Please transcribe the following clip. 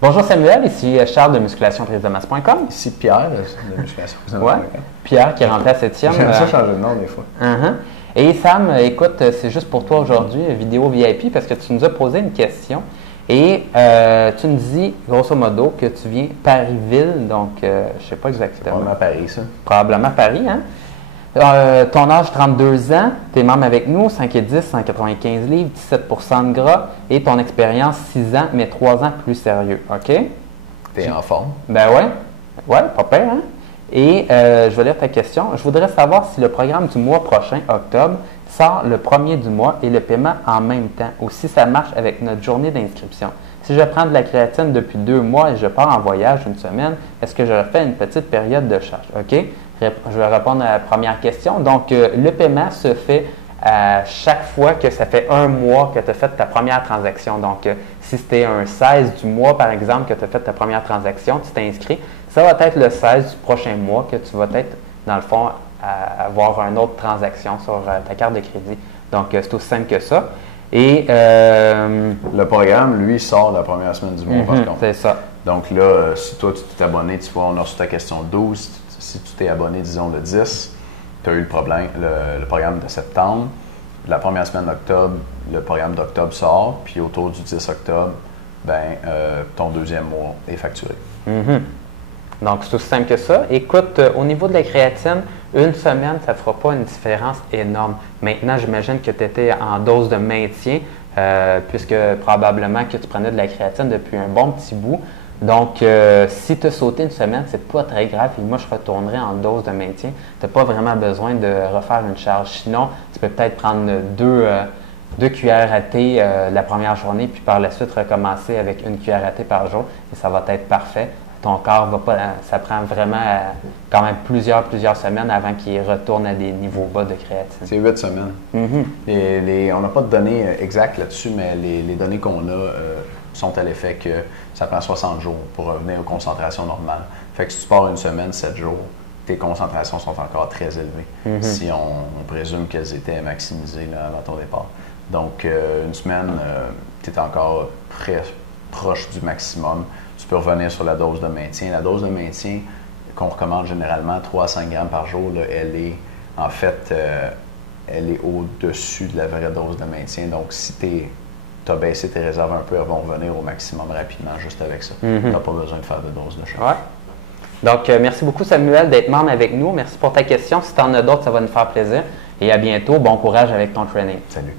Bonjour Samuel, ici Charles de musculationprisedemasse.com. Ici Pierre de musculation. Ouais. Pierre qui remplace Étienne. J'aime ça changer de nom des fois. Et Sam, écoute, c'est juste pour toi aujourd'hui, vidéo VIP, parce que tu nous as posé une question et tu nous dis, grosso modo, que tu viens Paris-Ville, donc je ne sais pas exactement. Probablement Paris, ça. Probablement Paris, hein? Ton âge, 32 ans, tu es membre avec nous, 5 et 10, 195 livres, 17 de gras, et ton expérience, 6 ans, mais 3 ans plus sérieux, OK? T'es en forme? Ben ouais. Ouais, pas pire, hein? Et je vais lire ta question. Je voudrais savoir si le programme du mois prochain, octobre, sort le premier du mois et le paiement en même temps, ou si ça marche avec notre journée d'inscription. Si je prends de la créatine depuis 2 mois et je pars en voyage une semaine, est-ce que je refais une petite période de charge? OK? Je vais répondre à la première question. Donc, le paiement se fait à chaque fois que ça fait 1 mois que tu as fait ta première transaction. Donc, si c'était un 16 du mois, par exemple, que tu as fait ta première transaction, tu t'es inscrit, ça va être le 16 du prochain mois que tu vas être, dans le fond, avoir une autre transaction sur ta carte de crédit. Donc, c'est aussi simple que ça. Et le programme, lui, sort la première semaine du mois, par contre. C'est ça. Donc là, si toi, tu t'es abonné, tu vois, on a reçu ta question 12. Si tu t'es abonné, disons, le 10, tu as eu le programme de septembre. La première semaine d'octobre, le programme d'octobre sort. Puis autour du 10 octobre, ton deuxième mois est facturé. Donc, c'est aussi simple que ça. Écoute, au niveau de la créatine, une semaine, ça ne fera pas une différence énorme. Maintenant, j'imagine que tu étais en dose de maintien, puisque probablement que tu prenais de la créatine depuis un bon petit bout. Donc, si tu as sauté une semaine, c'est pas très grave. Et moi, je retournerai en dose de maintien. Tu n'as pas vraiment besoin de refaire une charge. Sinon, tu peux peut-être prendre deux cuillères à thé la première journée, puis par la suite recommencer avec une cuillère à thé par jour. Et ça va être parfait. Ton corps va pas, ça prend vraiment quand même plusieurs semaines avant qu'il retourne à des niveaux bas de créatine. C'est 8 semaines. Et on n'a pas de données exactes là-dessus, mais les données qu'on a sont à l'effet que ça prend 60 jours pour revenir aux concentrations normales. Fait que si tu pars une semaine, 7 jours, tes concentrations sont encore très élevées. Si on présume qu'elles étaient maximisées là, avant ton départ. Donc, une semaine, tu es encore très proche du maximum. Tu peux revenir sur la dose de maintien. La dose de maintien qu'on recommande généralement, 3 à 5 grammes par jour, là, elle est au-dessus de la vraie dose de maintien. Donc, si tu as baissé tes réserves un peu, elles vont revenir au maximum rapidement juste avec ça. Tu n'as pas besoin de faire de dose de charge. Ouais. Donc, merci beaucoup Samuel d'être membre avec nous. Merci pour ta question. Si tu en as d'autres, ça va nous faire plaisir. Et à bientôt. Bon courage avec ton training. Salut.